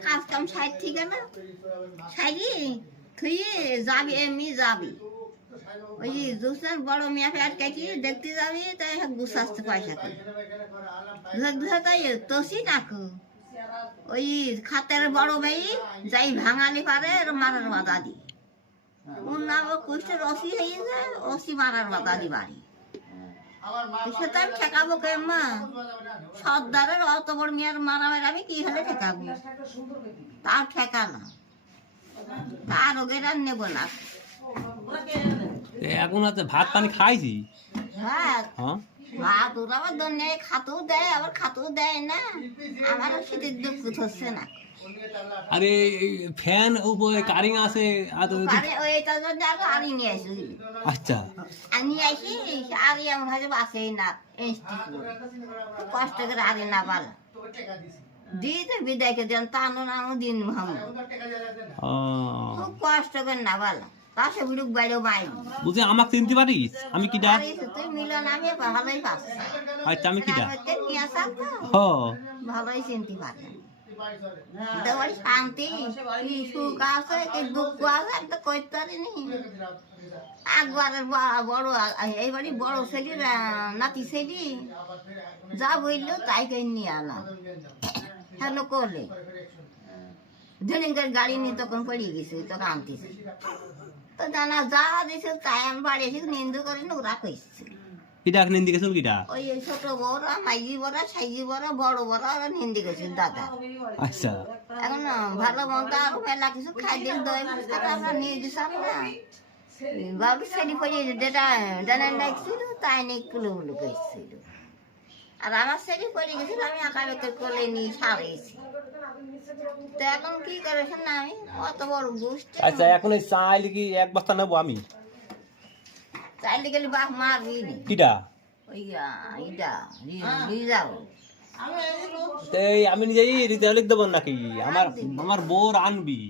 কাজ কাম সাইড থেকে না সাইডি তুই যাবি এমনি যাবি ওই দুসরার বড় মিয়া ফের কি দেখতে যাবি তাই গুছাচ্ছে পয়সা করে দুসরা তাই তোষি নাকু ওই খাতের বড় ভাই যাই ভাঙালি পারে মারার বাধা দি ওর নাম কুষ্ঠের অসি হয়ে যায় অসি মারার বাধা দি বাড়ি সেটা আমি ঠেকাবো কে মা সর্দারের অত বড় মেয়ের মারামের আমি কি হলে ঠেকাবো তার ঠেকা না তার ওগের আর নেবো না এখন আছে ভাত পানি খাইছি ভাত ভাত ওরা আবার দন্যে খাতেও দেয় আবার খাতেও দেয় না আমারও শীতের দুঃখ হচ্ছে না আরে ফ্যান উপরে কারিং আছে ওইটার জন্য আরো আনি নিয়ে আসি আচ্ছা আনি আসি আগে এমন হয়তো বাসেই না কষ্ট করে আগে না পালা দিতে বিদায়কে দেন তা নামও দিন ভাঙ খুব কষ্ট করে না পালা পাশে বুড়ুক বাইরেও বাই বুঝে আমাকে চিনতে পারিস আমি কিডা তুই মিলন আমি ভালোই পাচ্ছি আচ্ছা আমি কিডা নিয়ে আসা হ ভালোই চিনতে পারি দেওয়ার শান্তি কি সুখ আছে কি দুঃখ আছে একটা কইতে পারিনি একবারের বড় এইবারই বড় ছেলে নাতি ছেলে যা বললো তাই কে নিয়ে আলাম হ্যালো করলে দিনের গাড়ি নিয়ে তখন পড়িয়ে গেছে তখন আনতেছে তো জানা যা দিছে তাই আমি বাড়ি এসে নিন্দু করে ওরা কইছে কিডা নিন্দি গেছিল কিডা ওই ছোট বড়রা মাইজি বড়রা সাইজি বড়রা বড় বড়রা ওরা নিন্দে গেছিল দাদা আচ্ছা এখন ভালো মন্দ আরো মেলা কিছু খাই দিন দই ফুচকা আমরা নিয়ে দিছিলাম না বাবু ছেলে পড়ে যেটা ডানা লাগছিল তাই নিয়ে কুলু কুলু করছিল আর আমার ছেলে পড়ে গেছিল আমি আঁকা বেকের কোলে নিয়ে সারিয়েছি তো এখন কি করেছেন না আমি অত বড় গোষ্ঠী আচ্ছা এখন এই চাইলে কি এক বস্তা নেবো আমি চাইলে গেলে বাঘ মারবি নি কিডা ওই ইটা রিজাও এই আমি নিজেই রিজার্ভ লিখ দেবো নাকি আমার আমার বোর আনবি